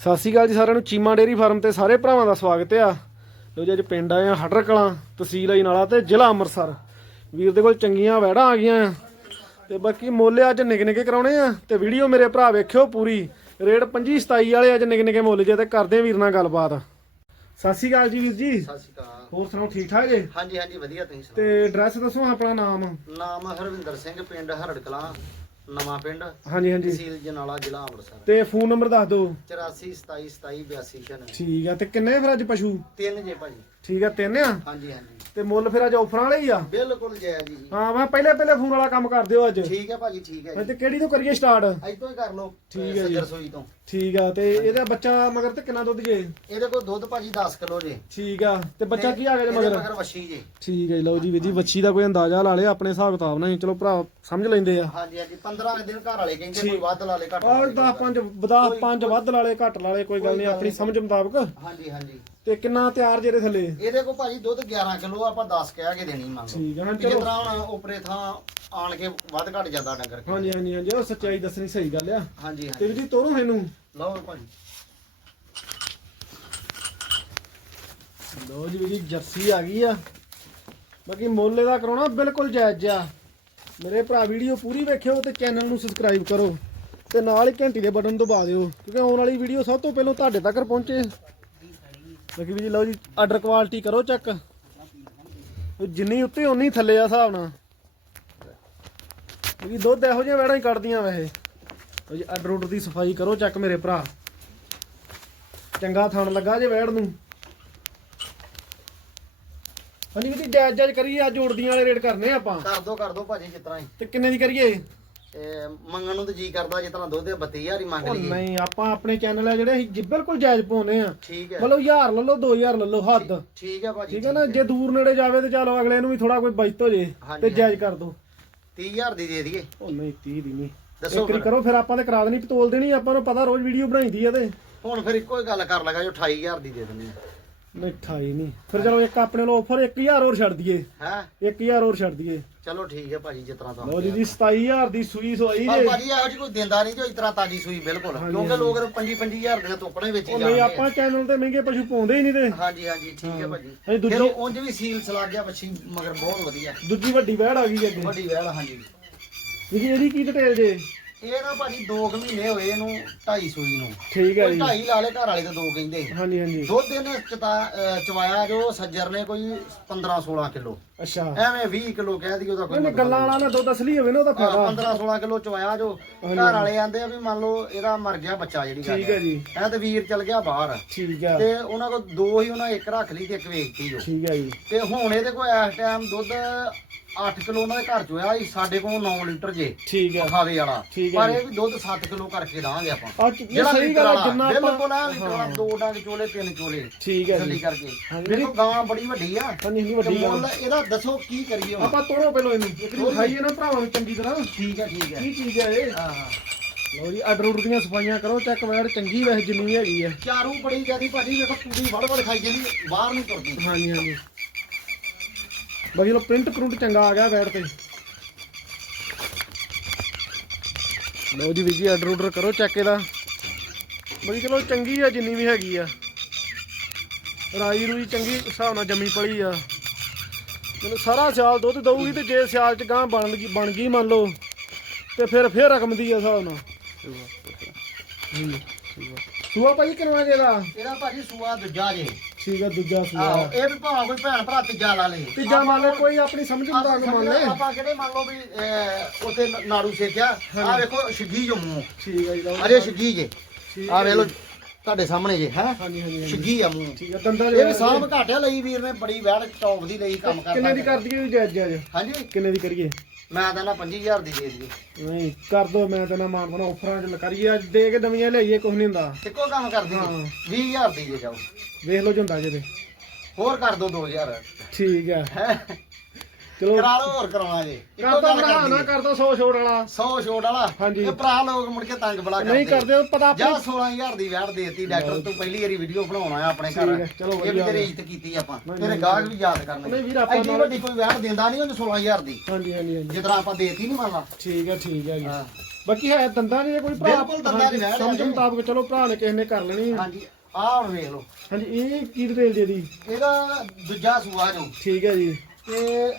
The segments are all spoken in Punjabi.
ਸਤਿ ਸ਼੍ਰੀ ਅਕਾਲ ਜੀ ਸਾਰਿਆਂ ਨੂੰ ਚੀਮਾ ਡੇਰੀ ਫਾਰਮ ਤੇ ਸਾਰੇ ਭਰਾਵਾਂ ਦਾ ਸਵਾਗਤ ਆ। ਲੋ ਜੀ ਅੱਜ ਪਿੰਡ ਆਏ ਆ ਹਟਰ ਕਲਾਂ ਤਹਿਸੀਲ ਆਈ ਨਾਲਾ ਤੇ ਜ਼ਿਲ੍ਹਾ ਅੰਮ੍ਰਿਤਸਰ। ਵੀਰ ਦੇ ਕੋਲ ਚੰਗੀਆਂ ਵੈੜਾਂ ਆ ਗਈਆਂ ਆ। ਤੇ ਬਾਕੀ ਮੁੱਲ ਅੱਜ ਨਿੱਕੇ ਨਿੱਕੇ ਕਰਾਉਣੇ ਆ ਤੇ ਵੀਡੀਓ ਮੇਰੇ ਭਰਾ ਵੇਖਿਓ ਪੂਰੀ। ਰੇਟ 25 27 ਵਾਲੇ ਅੱਜ ਨਿੱਕੇ ਨਿੱਕੇ ਮੁੱਲ ਜੇ ਤੇ ਕਰਦੇ ਆ ਵੀਰ ਨਾਲ ਗੱਲਬਾਤ। ਸਤਿ ਸ਼੍ਰੀ ਅਕਾਲ ਜੀ ਵੀਰ ਜੀ। ਸਤਿ ਸ਼੍ਰੀ ਅਕਾਲ। ਹੋਰ ਸੁਣਾਓ ਠੀਕ ਠਾਕ ਜੀ? ਹਾਂਜੀ ਹਾਂਜੀ ਵਧੀਆ ਤੁਸੀਂ ਸੁਣਾਓ? ਤੇ ਐਡਰੈਸ ਦੱਸੋ ਆਪਣਾ ਨਾਮ। ਨਾਮ ਹਰਵਿੰਦਰ ਸਿੰਘ ਪਿੰਡ ਹਰੜ ਕਲਾਂ ਨਵਾਂ ਪਿੰਡ ਹਾਂਜੀ ਹਾਂਜੀ। ਤਹਿਸੀਲ ਜਨਾਲਾ ਜ਼ਿਲ੍ਹਾ ਅੰਮ੍ਰਿਤਸਰ। ਤੇ ਫੋਨ ਨੰਬਰ ਦੱਸ ਦਿਓ। 84 27 27 82 96 ਠੀਕ ਆ ਤੇ ਕਿੰਨੇ ਫਿਰ ਅੱਜ ਪਸ਼ੂ? ਤਿੰਨ ਜੇ ਭਾਜੀ। ਠੀਕ ਆ ਤਿੰਨ ਆ? ਹਾਂਜੀ ਹਾਂਜੀ। ਤੇ ਮੁੱਲ ਫਿਰ ਅੱਜ ਆਫਰਾਂ ਵਾਲੇ ਹੀ ਆ? ਬਿਲਕੁਲ ਜੈ ਜੀ। ਹਾਂ ਮੈਂ ਪਹਿਲੇ ਪਹਿਲੇ ਫੋਨ ਵਾਲਾ ਕੰਮ ਕਰ ਦਿਓ ਅੱਜ। ਠੀਕ ਹੈ ਭਾਜੀ ਠੀਕ ਹੈ ਤੇ ਜੀ ਕਿਹੜੀ ਤੋਂ ਕਰੀਏ ਸਟਾਰਟ ਇੱਥੋਂ ਹੀ ਕਰ ਲਓ ਠੀਕ ਹੈ ਜੀ। ਸੱਜਰ ਸੋਈ ਤੋਂ। ਠੀਕ ਆ ਤੇ ਇਹਦਾ ਬੱਚਾ ਮਗਰ ਤੇ ਕਿੰਨਾ ਦੁੱਧ ਜੇ? ਇਹਦੇ ਕੋਲ ਦੁੱਧ ਭਾਜੀ 10 ਕਿਲੋ ਜੇ। ਠੀਕ ਆ ਤੇ ਬੱਚਾ ਕੀ ਆ ਗਿਆ ਜੇ ਇਹਦੇ ਮਗਰ? ਮਗਰ ਵੱਛੀ ਜੇ। ਠੀਕ ਹੈ ਜੀ, ਲਓ ਜੀ ਵੀਰ ਜੀ ਵੱਛੀ ਦਾ ਕੋਈ ਅੰਦਾਜ਼ਾ ਲਾ ਲਿਆ ਆਪਣੇ ਹਿਸਾਬ ਕਿਤਾਬ ਨਾਲ ਹੀ, ਚਲੋ ਭਰਾ ਸਮਝ ਲੈਂਦੇ ਆ। ਹਾਂਜੀ ਹਾਂਜੀ 15 ਦਿਨ ਘਰ ਵਾਲੇ ਕਹਿੰਦੇ। ਕੋਈ ਵੱਧ ਲਾ ਲੇ ਘੱਟ ਲਾ ਲੇ 10 5 10 5 ਵੱਧ ਲਾਲੇ ਘੱਟ ਲਾਲੇ ਕੋਈ ਗੱਲ ਨਹੀਂ ਆਪਣੀ ਸਮਝ ਮੁਤਾਬਕ। ਹਾਂਜੀ ਹਾਂਜੀ। ਤੇ ਕਿੰਨਾ ਤਿਆਰ ਜੇ ਇਹਦੇ ਥੱਲੇ? ਇਹਦੇ ਕੋਲ ਭਾਜੀ ਦੁੱਧ 11 ਕਿਲੋ ਆਪਾਂ 10 ਕਹਿ ਕੇ ਦੇਣੀ ਮੰਗ ਠੀਕ ਆ ਨਾ ਜਿਸ ਚਲੋ। ਤਰ੍ਹਾਂ ਹੁਣ ਉਪਰੇ ਥਾਂ ਆਣ ਕੇ ਵੱਧ ਘੱਟ ਜਾਂਦਾ ਡੰਗਰ ਹਾਂਜੀ ਹਾਂਜੀ ਹਾਂਜੀ ਉਹ ਸੱਚਾਈ ਦੱਸਣੀ ਸਹੀ ਗੱਲ ਆ। ਹਾਂਜੀ ਤੇ ਹਾਂਜੀ ਵੀਰ ਜੀ ਤੋਰੋ ਇਹਨੂੰ। ਲਓ ਭਾਜੀ। ਲਓ ਜੀ ਵੀਰ ਜੀ ਜਰਸੀ ਆ ਗਈ ਆ। ਬਾਕੀ ਮੁੱਲ ਇਹਦਾ ਕਰਾਉਣਾ ਬਿਲਕੁਲ ਜਾਇਜ਼ ਜਿਹਾ ਮੇਰੇ ਭਰਾ ਵੀਡੀਓ ਪੂਰੀ ਵੇਖਿਓ ਤੇ ਚੈਨਲ ਨੂੰ ਸਬਸਕ੍ਰਾਈਬ ਕਰੋ। ਤੇ ਨਾਲ ਹੀ ਘੰਟੀ ਦੇ ਬਟਨ ਦਬਾ ਦਿਓ ਕਿਉਂਕਿ ਆਉਣ ਵਾਲੀ ਵੀਡੀਓ ਸਭ ਤੋਂ ਪਹਿਲਾਂ ਤੁਹਾਡੇ ਤੱਕ ਪਹੁੰਚੇ। ਬਾਕੀ ਵੀਰ ਜੀ ਲਓ ਜੀ ਆਰਡਰ ਕੁਆਲਿਟੀ ਕਰੋ ਚੈੱਕ ਜਿੰਨੀ ਉੱਤੇ ਉਨੀ ਥੱਲੇ ਆ ਹਿਸਾਬ ਨਾਲ। ਕਿਉਂਕਿ ਦੁੱਧ ਇਹੋ ਜਿਹੀਆਂ ਵੈੜਾਂ ਹੀ ਕੱਢਦੀਆਂ ਵੈਸੇ। ਲਓ ਜੀ ਆਰਡਰ ਆਰਡਰ ਦੀ ਸਫ਼ਾਈ ਕਰੋ ਚੈੱਕ ਮੇਰੇ ਭਰਾ। ਚੰਗਾ ਥਣ ਲੱਗਾ ਜੇ ਵੈੜ ਨੂੰ। ਹਾਂਜੀ ਵੀਰ ਜੀ ਜਾਇਜ਼ ਜਾਇਜ਼ ਕਰੀਏ ਅੱਜ ਉੜਦੀਆਂ ਵਾਲੇ ਰੇਟ ਕਰਨੇ ਆਪਾਂ। ਕਰ ਦੋ ਕਰ ਦੋ ਭਾਜੀ ਤਰ੍ਹਾਂ ਹੀ। ਤੇ ਕਿੰਨੇ ਦੀ ਕਰੀਏ? ਮੰਗਣ ਨੂੰ ਤੇ ਜੀ ਕਰਦਾ ਤਰ੍ਹਾਂ ਦੁੱਧ ਦੇ 32000 ਹੀ ਮੰਗ ਉਹ ਲਈਏ ਨਹੀਂ ਆਪਾਂ ਆਪਣੇ ਚੈਨਲ ਆ ਜਿਹੜੇ ਅਸੀਂ ਜੀ ਬਿਲਕੁਲ ਜਾਇਜ਼ ਪਾਉਨੇ ਆ। ਠੀਕ ਹੈ। ਮਤਲਬ 1000 ਲੈ ਲਓ 2000 ਲੈ ਲਓ ਹੱਦ। ਠੀਕ ਹੈ ਭਾਜੀ ਠੀਕ ਹੈ ਨਾ? ਜੇ ਦੂਰ ਨੇੜੇ ਜਾਵੇ ਤੇ ਚਲੋ ਅਗਲੇ ਨੂੰ ਵੀ ਥੋੜਾ ਕੋਈ ਬਚਤ ਹੋ ਜੇ ਹਾਂਜੀ, ਤੇ ਜਾਇਜ਼ ਕਰ ਦੋ। 30000 ਦੀ ਦੇ ਦਈਏ। ਉਹ ਨਹੀਂ 30 ਦੀ ਨਹੀਂ। ਦੱਸੋ ਫਿਰ। ਕਰੋ ਫਿਰ ਆਪਾਂ ਤੇ ਕਰਾ ਦੇਣੀ ਪਤੋਲ ਦੇਣੀ ਆਪਾਂ ਨੂੰ ਪਤਾ ਰੋਜ਼ ਵੀਡੀਓ ਬਣਾਈਦੀ ਆ ਤੇ। ਹੁਣ ਫਿਰ ਇੱਕੋ ਹੀ ਗੱਲ ਕਰ ਲਗਾ ਜੋ 28000 ਦੀ ਦੇ ਦਿੰਦੇ ਨਹੀਂ 28 ਨਹੀਂ। ਫਿਰ ਚਲੋ ਇੱਕ ਆਪਣੇ ਨੂੰ ਆਫਰ 1000 ਹੋਰ ਛੱਡ ਦਈਏ। ਹੈ? 1000 ਹੋਰ ਛੱਡ ਦਈਏ। ਚਲੋ ਠੀਕ ਹੈ ਭਾਜੀ ਜਿਸ ਤਰ੍ਹਾਂ ਲਓ ਜੀ ਜੀ 27000 ਦੀ ਸੂਈ ਸੋਈ ਪਰ ਜੇ। ਭਾਜੀ ਇਹੋ ਜਿਹੀ ਕੋਈ ਦਿੰਦਾ ਨਹੀਂ ਜੋ ਤਰ੍ਹਾਂ ਤਾਜੀ ਸੂਈ ਬਿਲਕੁਲ। ਕਿਉਂਕਿ। ਲੋਕ 25 25000 ਦੀਆਂ ਤੋਕੜੇ ਵਿੱਚ ਹੀ ਉਹ ਨਹੀਂ ਜਾਂਦੇ ਆਪਾਂ ਚੈਨਲ ਤੇ ਮਹਿੰਗੇ ਪਸ਼ੂ ਪਾਉਂਦੇ ਹੀ ਨਹੀਂ ਤੇ। ਹਾਂਜੀ ਹਾਂਜੀ ਠੀਕ ਹੈ ਹਾਂ। ਭਾਜੀ। ਦੂਜੀ- ਫਿਰ ਉਂਝ ਵੀ ਸੀਲ ਸਲਾ ਗਿਆ ਬੱਚੀ ਮਗਰ ਬਹੁਤ ਵਧੀਆ। ਦੂਜੀ ਵੱਡੀ ਵਹਿੜ ਆ ਗਈ ਅੱਗੇ। ਵੱਡੀ ਵੈਲ ਹਾਂਜੀ। ਜੀ, ਇਹਦੀ ਕੀ ਡਿਟੇਲ ਜੇ? ਇਹ ਨਾ ਭਾਜੀ 2 ਮਹੀਨੇ ਹੋਏ ਇਹਨੂੰ 2.5 ਸੂਈ ਨੂੰ। ਠੀਕ ਹੈ ਜੀ। 2.5 ਲਾ ਲੇ ਘਰ ਵਾਲੇ ਤੇ 2 ਕਹਿੰਦੇ। ਹਾਂਜੀ ਹਾਂਜੀ। ਦੁੱਧ ਇਹਨੇ ਚਤਾ ਅਹ ਚਵਾਇਆ ਜੋ ਸੱਜਰ ਨੇ ਕੋਈ 15 16 ਕਿਲੋ। ਅੱਛਾ। ਐਵੇਂ 20 ਕਿਲੋ ਕਹਿ ਦੀ ਉਹਦਾ ਕੋਈ ਇਹਨੇ ਗੱਲਾਂ ਵਾਲਾ ਨਾ ਦੁੱਧ ਅਸਲੀ ਹੋਵੇ ਨਾ ਉਹਦਾ ਫਾਇਦਾ। 15 16 ਕਿਲੋ ਚਵਾਇਆ ਜੋ। ਘਰ ਵਾਲੇ ਆਂਦੇ ਆ ਵੀ ਮੰਨ ਲਓ ਇਹਦਾ ਮਰ ਗਿਆ ਬੱਚਾ ਜਿਹੜੀ ਗੱਲ ਠੀਕ ਹੈ ਜੀ। ਐ ਤੇ ਵੀਰ ਚਲ ਗਿਆ ਬਾਹਰ। ਠੀਕ ਹੈ। ਤੇ ਉਹਨਾਂ ਕੋਲ ਦੋ ਹੀ ਉਹਨਾਂ ਇੱਕ ਰੱਖ ਲਈ ਤੇ ਇੱਕ ਵੇਚਤੀ ਜੋ ਠੀਕ ਹੈ ਜੀ। ਤੇ ਹੁਣ ਇਹਦੇ ਕੋਲ ਇਸ ਟਾਈਮ ਦੁੱਧ 8 ਕਿਲੋ ਉਹਨਾਂ ਦੇ ਘਰ ਚ ਹੋਇਆ ਸੀ ਸਾਡੇ ਕੋਲ 9 ਲੀਟਰ ਜੇ ਠੀਕ ਹੈ। ਖਾਵੇ ਵਾਲਾ। ਠੀਕ ਹੈ ਪਰ। ਇਹ ਵੀ ਦੁੱਧ 7 ਕਿਲੋ ਕਰਕੇ ਦਾਂਗੇ ਆਪਾਂ। ਆ ਸਹੀ ਗੱਲ ਆ, ਜਿੰਨਾ ਬਿਲਕੁਲ ਆਪਾਂ ਆ ਲੀਟਰ ਵਾਲਾ ਦੋ ਡੰਗ ਚੋਲੇ ਤਿੰਨ ਚੋਲੇ ਠੀਕ ਹੈ ਥੱਲੀ ਜੀ। ਕਰਕੇ। ਹਾਂਜੀ। ਦੇਖੋ ਗਾਂ ਬੜੀ ਵੱਡੀ ਆ। ਹਾਂਜੀ ਨਹੀਂ ਤੇ ਵੱਡੀ ਮੁੱਲ ਗੱਲ। ਇਹਦਾ ਦੱਸੋ ਕੀ ਕਰੀਏ ਹੁਣ? ਆਪਾਂ ਤੋੜੋ ਪਹਿਲਾਂ ਇਹਨੂੰ। ਇੱਕ ਖਾਈਏ ਨਾ ਭਰਾਵਾਂ ਨੂੰ ਚੰਗੀ ਤਰ੍ਹਾਂ। ਠੀਕ ਹੈ ਠੀਕ ਹੈ। ਕੀ ਚੀਜ਼ ਹੈ ਇਹ? ਹਾਂ ਹਾਂ। ਲਓ ਜੀ ਆਰਡਰ ਆਰਡਰ ਦੀਆਂ ਸਫਾਈਆਂ ਕਰੋ ਚੈੱਕ ਵੈੜ ਚੰਗੀ ਵੈਸੇ ਜਿੰਨੀ ਹੈਗੀ ਆ ਚਾਰੂ ਬੜੀ ਜਿਆਦੀ ਭਾਜੀ ਵੇਖੋ ਪੂਰੀ ਵੜ ਵੜ ਖਾਈ ਜਾਂਦੀ ਬਾਹਰ ਨਹੀਂ ਤੁਰਦੀ। ਹਾਂਜੀ ਹਾਂਜੀ। ਬਾਕੀ ਲੋ ਪ੍ਰਿੰਟ ਪ੍ਰਿੰਟ ਚੰਗਾ ਆ ਗਿਆ ਵੈੜ ਤੇ। ਲਓ ਜੀ ਵੀਰ ਜੀ ਆਰਡਰ ਆਰਡਰ ਕਰੋ ਚੈੱਕ ਇਹਦਾ। ਬੜੀ ਚਲੋ ਚੰਗੀ ਆ ਜਿੰਨੀ ਵੀ ਹੈਗੀ ਆ। ਰਾਈ ਰੂਈ ਚੰਗੀ ਹਿਸਾਬ ਨਾਲ ਜੰਮੀ ਪਲੀ ਆ। ਮੈਨੂੰ ਸਾਰਾ ਸਿਆਲ ਦੁੱਧ ਦਊਗੀ ਤੇ ਜੇ ਸਿਆਲ ਚ ਗਾਂ ਬਣ ਗਈ ਬਣ ਗਈ ਮੰਨ ਲਓ ਤੇ ਫਿਰ ਫਿਰ ਰਕਮ ਦੀ ਆ ਹਿਸਾਬ ਨਾਲ। ਸੂਆ ਭਾਈ ਕਿੰਨਾ ਜਿਹਦਾ ਇਹਦਾ? ਭਾਜੀ ਸੂਆ ਦੂਜਾ ਜੇ। ਠੀਕ ਆ ਦੂਜਾ ਆਹੋ ਸੂਆ ਇਹ ਵੀ ਭਾਵੇਂ ਕੋਈ ਭੈਣ ਭਰਾ ਤੀਜਾ ਲਾ ਲੇ। ਤੀਜਾ ਮੰਨ ਲਓ ਕੋਈ ਆਪਣੀ ਸਮਝ ਮੁਤਾਬਕ ਮੰਨ ਲੈ ਆਪਾਂ ਕਿਹੜੇ ਮੰਨ ਲਓ ਵੀ ਅਹ, ਉੱਥੇ ਨਾੜੂ ਸੇਕਿਆ। ਆ ਵੇਖੋ ਛਿੱਗੀ ਜੋ ਮੂੰਹ ਠੀਕ ਆ ਜੀ ਲਓ। ਅਰੇ ਛਿੱਗੀ ਜੇ। ਆ ਵੇਖ ਲਓ ਤੁਹਾਡੇ ਸਾਹਮਣੇ ਜੇ ਹੈ? ਹਾਂਜੀ ਹਾਂਜੀ ਹਾਂਜੀ। ਛਿੱਗੀ ਆ ਮੂੰਹ। ਠੀਕ ਆ ਦੰਦਾਂ ਇਹ ਵੀ ਘਾਟਿਆ ਲਈ ਵੀਰ ਨੇ ਬੜੀ ਵੈੜ ਟੌਪ ਦੀ ਲਈ ਕੰਮ ਕਰਦਾ ਕਿੰਨੇ ਦੀ ਕਰ ਦਈਏ ਜੈਜ ਜੈਜ ਹਾਂਜੀ। ਕਿੰਨੇ ਦੀ ਕਰੀਏ? ਮੈਂ ਤਾਂ ਨਾ 25000 ਦੀ ਦੇ ਦਈਏ। ਨਹੀਂ ਕਰ ਦੋ ਮੈਂ ਤੇ ਨਾ ਮਾਨ ਬਣਾ ਆਫਰਾਂ ਚ ਕਰੀਏ ਅੱਜ ਦੇ ਕੇ ਨਵੀਆਂ ਲਿਆਈਏ ਕੁਝ ਨਹੀਂ ਹੁੰਦਾ। ਇੱਕੋ ਕੰਮ ਕਰ ਹਾਂ। 20000 ਦੀ ਜੇ ਜਾਓ। ਵੇਖ ਲਓ ਜੁੰਦਾ ਜਿਹਦੇ ਹੋਰ ਕਰ ਦੋ 2000 ਠੀਕ ਆ। ਹੈਂ? ਚਲੋ। ਕਰਾ ਲਓ ਹੋਰ ਕਰਾਉਣਾ ਜੇ। ਇੱਕੋ ਦੋ ਗੱਲ ਨਾ ਦਈਏ ਕਰ ਦੋ 100 ਛੋੜ ਵਾਲਾ। 100 ਛੋਟ ਵਾਲਾ। ਹਾਂਜੀ। ਇਹ ਭਰਾ ਲੋਕ ਮੁੜ ਕੇ ਤੰਗ ਬਲਾ ਕਰਦੇ ਨਹੀਂ ਕਰਦੇ। ਉਹ ਪਤਾ ਜਾਂ ਆਪਣੀ 16000 ਦੀ ਵੈਟ ਦੇਤੀ ਡਾਕਟਰ ਤੂੰ ਪਹਿਲੀ ਵਾਰੀ ਵੀਡੀਓ ਬਣਾਉਣਾ ਆ ਆਪਣੇ ਠੀਕ ਘਰ। ਹੈ, ਚਲੋ ਇਹ ਵੀ ਵਧੀਆ ਤੇਰੀ। ਇੱਜ਼ਤ ਕੀਤੀ ਆਪਾਂ। ਨਹੀਂ, ਤੇਰੇ ਨਹੀਂ, ਗਾਹਕ ਵੀ ਯਾਦ ਕਰਨਗੇ। ਨਹੀਂ ਵੀਰ, ਆਪਾਂ ਐਡੀ ਨਾਲ- ਵੱਡੀ ਕੋਈ ਵੈਟ ਦਿੰਦਾ ਨਹੀਂ ਉਹਨੂੰ 16000 ਦੀ। ਹਾਂਜੀ ਹਾਂਜੀ ਹਾਂਜੀ। ਜਿਸ ਤਰ੍ਹਾਂ ਆਪਾਂ ਦੇਤੀ ਨਹੀਂ ਮੰਨ ਲਾ ਠੀਕ ਆ ਠੀਕ ਆ ਜੀ। ਹਾਂ। ਬਾਕੀ ਹੈ ਦੰਦਾਂ ਜੇ ਕੋਈ ਭਰਾ। ਬਿਲਕੁਲ ਦੰਦਾਂ ਵਹਿ ਲਿਆ ਸਮਝ ਜੀ। ਮੁਤਾਬਕ ਚਲੋ ਭਰਾ ਨੇ ਕਿਸੇ ਨੇ ਕਰ ਲੈਣੀ ਆ। ਹਾਂਜੀ ਆਹ ਹੁਣ ਵੇਖ ਲਓ। ਹਾਂਜੀ ਇਹ ਕੀ ਡਿਟੇਲ ਜੀ ਇਹਦੀ ਇਹਦਾ ਦੂਜਾ ਸੂਆ ਜੋ ਠੀਕ ਹੈ ਜੀ। ਤੇ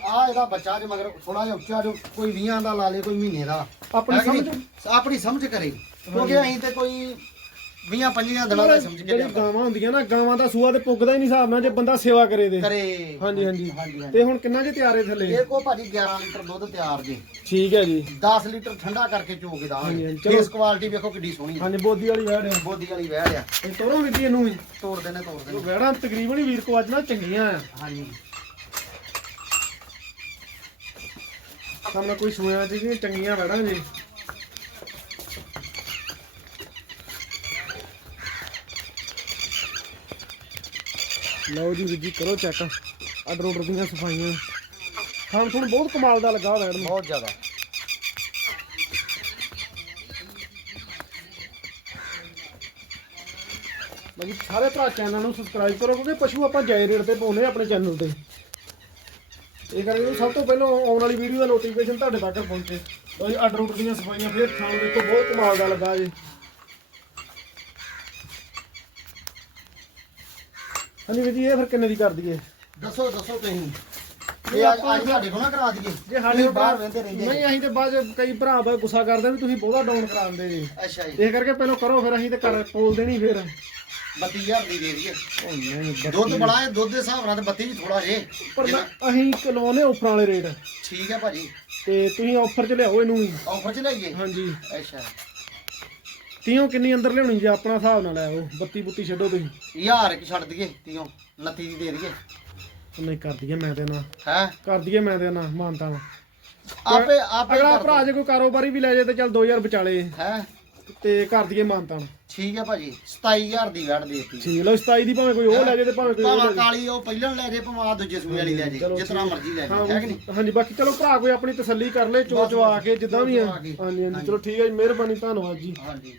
ਆ ਇਹਦਾ ਬੱਚਾ ਜੋ ਮਗਰ ਥੋੜਾ ਜਿਹਾ ਉੱਚਾ ਜੋ ਕੋਈ 20 ਦਾ ਲਾ ਲੇ ਕੋਈ ਮਹੀਨੇ ਦਾ। ਆਪਣੀ ਹੈ? ਸਮਝ? ਆਪਣੀ ਸਮਝ ਕਰੇ। ਕਿਉਂਕਿ ਅਸੀਂ ਤੇ ਕੋਈ 20 25 ਦਿਨਾਂ ਦਾ ਸਮਝ ਕੇ ਜਿਹੜੀ। ਗਾਵਾਂ ਹੁੰਦੀਆਂ ਨਾ ਗਾਵਾਂ ਦਾ ਸੂਆ ਤੇ ਪੁੱਗਦਾ ਹੀ ਨਹੀਂ ਹਿਸਾਬ ਨਾਲ ਜੇ ਬੰਦਾ ਸੇਵਾ ਕਰੇ ਦੇ ਕਰੇ। ਹਾਂਜੀ ਹਾਂਜੀ। ਤੇ ਹੁਣ ਕਿੰਨਾ ਜੇ ਤਿਆਰੇ ਥੱਲੇ? ਇਹ ਕੋ ਭਾਜੀ 11 ਲੀਟਰ ਦੁੱਧ ਤਿਆਰ ਜੀ। ਠੀਕ ਹੈ ਜੀ। 10 ਲੀਟਰ ਠੰਡਾ ਕਰਕੇ ਚੋ ਕੇ ਦਾਂਗੇ। ਫੇਸ ਕੁਆਲਿਟੀ ਵੇਖੋ ਕਿੱਡੀ ਸੋਹਣੀ ਹੈ। ਹਾਂਜੀ ਬੋਦੀ ਵਾਲੀ ਵੈੜ ਆ ਬੋਦੀ ਵਾਲੀ ਵਹਿੜ ਆ। ਇਹ ਤੋਰੋ ਵੀ ਇਹਨੂੰ ਵੀ। ਤੋੜਦੇ ਨੇ ਤੋੜਦੇ ਨੇ ਵੈੜਾਂ ਤਕਰੀਬਨ ਹੀ ਵੀਰ ਕੋ ਅੱਜ ਨਾ ਚੰਗੀਆਂ ਆ। ਹਾਂਜੀ। ਸਾਹਮਣੇ ਕੋਈ ਚ ਜੀ ਚੰਗੀਆਂ ਵੈੜਾਂ ਜੀ ਲਓ ਜੀ ਵੀਰ ਜੀ ਕਰੋ ਚੈੱਕ ਆਰਡਰ ਆਰਡਰ ਦੀਆਂ ਸਫਾਈਆਂ। ਖਾਣ ਥੋਣ ਬਹੁਤ ਕਮਾਲ ਦਾ ਲੱਗਾ ਨੂੰ ਬਹੁਤ ਜ਼ਿਆਦਾ। ਬਾਕੀ ਸਾਰੇ ਭਰਾ ਚੈਨਲ ਨੂੰ ਸਬਸਕ੍ਰਾਈਬ ਕਰੋ ਕਿਉਂਕਿ ਪਸ਼ੂ ਆਪਾਂ ਜਾਇ ਰੇਟ ਤੇ ਪਾਉਨੇ ਆਪਣੇ ਚੈਨਲ ਤੇ। ਇਹ ਕਰਕੇ ਸਭ ਤੋਂ ਪਹਿਲਾਂ ਆਉਣ ਵਾਲੀ ਵੀਡੀਓ ਦਾ ਨੋਟੀਫਿਕੇਸ਼ਨ ਤੁਹਾਡੇ ਤੱਕ ਪਹੁੰਚੇ। ਲਓ ਜੀ ਆਰਡਰ ਆਰਡਰ ਦੀਆਂ ਸਫਾਈਆਂ ਫੇਰ ਖਾਣ ਦੇਖੋ ਬਹੁਤ ਕਮਾਲ ਦਾ ਲੱਗਾ ਜੀ। ਹਾਂਜੀ ਵੀਰ ਜੀ, ਇਹ ਫਿਰ ਕਿੰਨੇ ਦੀ ਕਰ ਦਈਏ? ਦੱਸੋ ਦੱਸੋ ਤੁਸੀਂ। ਇਹ ਅੱਜ ਅੱਜ ਤੁਹਾਡੇ ਕੋਲ ਨਾ ਕਰਾ ਦਈਏ। ਜੇ ਸਾਡੇ ਤੁਸੀਂ ਬਾਹਰ ਰਹਿੰਦੇ ਰਹਿੰਦੇ। ਨਹੀਂ ਅਸੀਂ ਤੇ ਬਾਅਦ 'ਚ ਕਈ ਭਰਾ ਬਾ ਗੁੱਸਾ ਕਰਦੇ ਵੀ ਤੁਸੀਂ ਬਹੁਤਾ ਡਾਊਨ ਕਰਾ ਦਿੰਦੇ ਜੀ। ਅੱਛਾ ਜੀ। ਇਹ ਕਰਕੇ ਪਹਿਲਾਂ ਕਰੋ ਫਿਰ ਅਸੀਂ ਤੇ ਕਰ ਪੋਲ ਦੇਣੀ ਫਿਰ। 32000 ਦੀ ਦੇ ਦਈਏ। ਉਹ ਨਹੀਂ ਦੁੱਧ ਬੜਾ ਹੈ ਦੁੱਧ ਦੇ ਹਿਸਾਬ ਨਾਲ ਤੇ 32 ਵੀ ਥੋੜਾ ਜੇ। ਪਰ ਮੈਂ- ਅਸੀਂ ਕਿਲੋਨੇ ਆਫਰ ਵਾਲੇ ਰੇਟ। ਠੀਕ ਹੈ ਭਾਜੀ। ਤੇ ਤੁਸੀਂ ਆਫਰ 'ਚ ਲਿਆਓ ਇਹਨੂੰ ਵੀ। ਆਫਰ ਚ ਲਈਏ ਹਾਂਜੀ। ਅੱਛਾ। ਤੀਓ ਕਿੰਨੀ ਅੰਦਰ ਲਿਆਉਣੀ ਜੇ ਆਪਣਾ ਹਿਸਾਬ ਨਾਲ ਆਓ ਬੱਤੀ ਬੁੱਤੀ ਛੱਡੋ ਤੁਸੀਂ। ਹਜ਼ਾਰ ਇੱਕ ਛੱਡ ਦਈਏ ਤੀਓ। 29 ਦੀ ਦੇ ਦਈਏ। ਨਹੀਂ ਕਰ ਦਈਏ ਮੈਂ ਤੇ ਨਾ ਹੈ? ਕਰ ਦਈਏ ਮੈਂ ਤੇ ਨਾ ਮਾਨਤਾ ਵਾ ਆਪੇ ਆਪੇ ਅਗਲਾ ਭਰਾ ਜੇ ਕੋਈ ਕਾਰੋਬਾਰੀ ਵੀ ਲੈ ਜਾਏ ਤੇ ਚੱਲ 2000 ਵਿਚਾਲੇ ਹੈ? ਤੇ ਕਰ ਦਈਏ ਮਾਨਤਾ ਠੀਕ ਹੈ ਭਾਜੀ 27000 ਦੀ ਵੜ ਦੇਤੀ। ਠੀਕ ਲਓ 27 ਦੀ ਭਾਵੇਂ ਕੋਈ ਉਹ ਲੈ ਜਾਏ ਤੇ ਭਾਵੇਂ ਕੋਈ ਉਹ ਭਾਵੇਂ ਕਾਲੀ ਉਹ ਪਹਿਲਾਂ ਲੈ ਜੇ ਭਾਵੇਂ ਦੂਜੇ ਸੂਏ ਵਾਲੀ ਲੈ ਜੇ ਚਲੋ ਜਿਤਨਾ ਮਰਜ਼ੀ ਲੈ ਜੇ ਹੈ ਕਿ ਨਹੀਂ? ਹਾਂਜੀ ਬਾਕੀ ਚਲੋ ਭਰਾ ਕੋਈ ਆਪਣੀ ਤਸੱਲੀ ਕਰ ਲੈ ਚੋ ਬਸ, ਚੋ ਆ ਕੇ ਜਿੱਦਾਂ ਵੀ ਆ। ਚੋ ਚੋ ਆ ਕੇ। ਹਾਂਜੀ ਹਾਂਜੀ ਚਲੋ ਠੀਕ ਹੈ ਜੀ ਮਿਹਰਬਾਨੀ ਧੰਨਵਾਦ ਜੀ। ਹਾਂਜੀ।